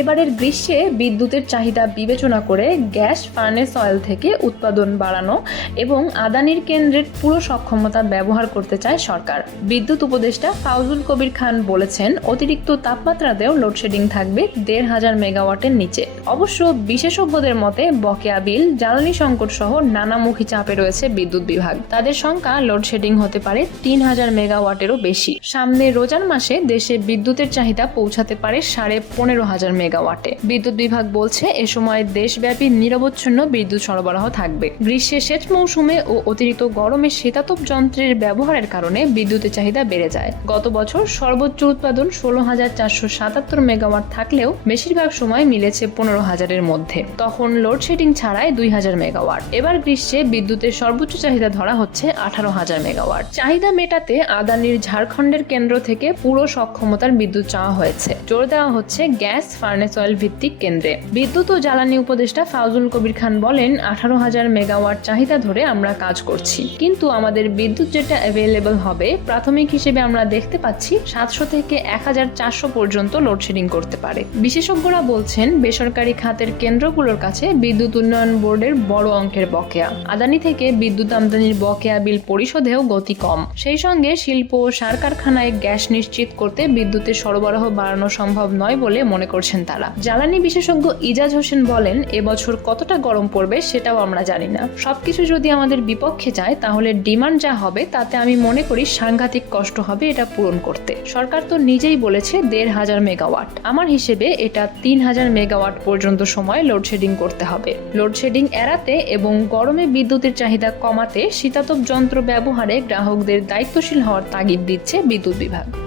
এবারের গ্রীষ্মে বিদ্যুতের চাহিদা বিবেচনা করে গ্যাস ফার্নেস অয়েল থেকে উৎপাদন বাড়ানো এবং আদানির কেন্দ্রের পুরো সক্ষমতা ব্যবহার করতে চায় সরকার। বিদ্যুৎ উপদেষ্টা ফাউজুল কবির খান বলেছেন, অতিরিক্ত তাপমাত্রাতেও লোডশেডিং থাকবে দেড় হাজার মেগাওয়াটের নিচে। অবশ্য বিশেষজ্ঞদের মতে, বকেয়া বিল, জ্বালানি সংকট সহ নানামুখী চাপে রয়েছে বিদ্যুৎ বিভাগ। তাদের সংখ্যা লোডশেডিং হতে পারে তিন হাজার মেগাওয়াটেরও বেশি। সামনে রোজার মাসে দেশে বিদ্যুতের চাহিদা পৌঁছাতে পারে সাড়ে পনেরো হাজার মেগাওয়াটে। বিদ্যুৎ বিভাগ বলছে, এ সময় দেশব্যাপী নিরবচ্ছিন্ন বিদ্যুৎ সরবরাহ থাকবে। গ্রীষ্মে সেচ মৌসুমে ও অতিরিক্ত গরমে শীতাতপ যন্ত্রের ব্যবহারের কারণে বিদ্যুতের চাহিদা বেড়ে যায়। গত বছর সর্বোচ্চ উৎপাদন ষোলো হাজার চারশো সাতাত্তর মেগাওয়াট থাকলেও বেশিরভাগ সময় মিলেছে পনেরো হাজারের মধ্যে। তখন লোডশেডিং ছাড়াই দুই হাজার মেগাওয়াট। এবার গ্রীষ্মে বিদ্যুতের সর্বোচ্চ চাহিদা ধরা হচ্ছে আঠারো হাজার মেগাওয়াট। চাহিদা মেটাতে আদানির ঝাড়খণ্ডের কেন্দ্র থেকে পুরো সক্ষমতার বিদ্যুৎ চাওয়া হয়েছে। জোর দেওয়া হচ্ছে গ্যাস ফার্নেস অয়েল ভিত্তিক কেন্দ্রে। বিদ্যুৎ ও জ্বালানি উপদেষ্টা ফাউজুল কবির খান বলেন, আঠারো হাজার মেগাওয়াট চাহিদা ধরে আমরা কাজ করছি। কিন্তু আমাদের বিদ্যুৎ যেটা অ্যাভেলেবল হবে, প্রাথমিক হিসেবে আমরা দেখতে পাচ্ছি সাতশো থেকে এক হাজার চারশো পর্যন্ত লোডশেডিং করতে পারে। বিশেষজ্ঞরা বলছেন, বেসরকারি খাতের কেন্দ্রগুলোর কাছে বিদ্যুৎ উন্নয়ন বোর্ডের বড় অঙ্কের বকেয়া। আদানি থেকে বিদ্যুৎ আমদানির বকেয়া বিল পরিশোধেও গতি কম। সেই সঙ্গে শিল্প ও সার কারখানায় গ্যাস নিশ্চিত করতে বিদ্যুতের সরবরাহ বাড়ানো সম্ভব নয় বলে মনে করছেন তারা। জ্বালানি বিশেষজ্ঞ ইজাজ হোসেন বলেন, এবছর কতটা গরম পড়বে সেটাও আমরা জানি না। সবকিছু যদি আমাদের বিপক্ষে যায়, তাহলে ডিমান্ড যা হবে, তাতে আমি মনে করি সাংঘাতিক কষ্ট হবে এটা পূরণ করতে। সরকার তো নিজেই বলেছে দেড় হাজার মেগাওয়াট। আমার হিসেবে এটা তিন হাজার মেগাওয়াট পর্যন্ত সময় লোডশেডিং করতে হবে। লোডশেডিং এড়াতে এবং গরমে বিদ্যুতের চাহিদা কমাতে শীতাতপ যন্ত্র ব্যবহারে গ্রাহকদের দায়িত্বশীল হওয়ার তাগিদ দিচ্ছে বিদ্যুৎ বিভাগ।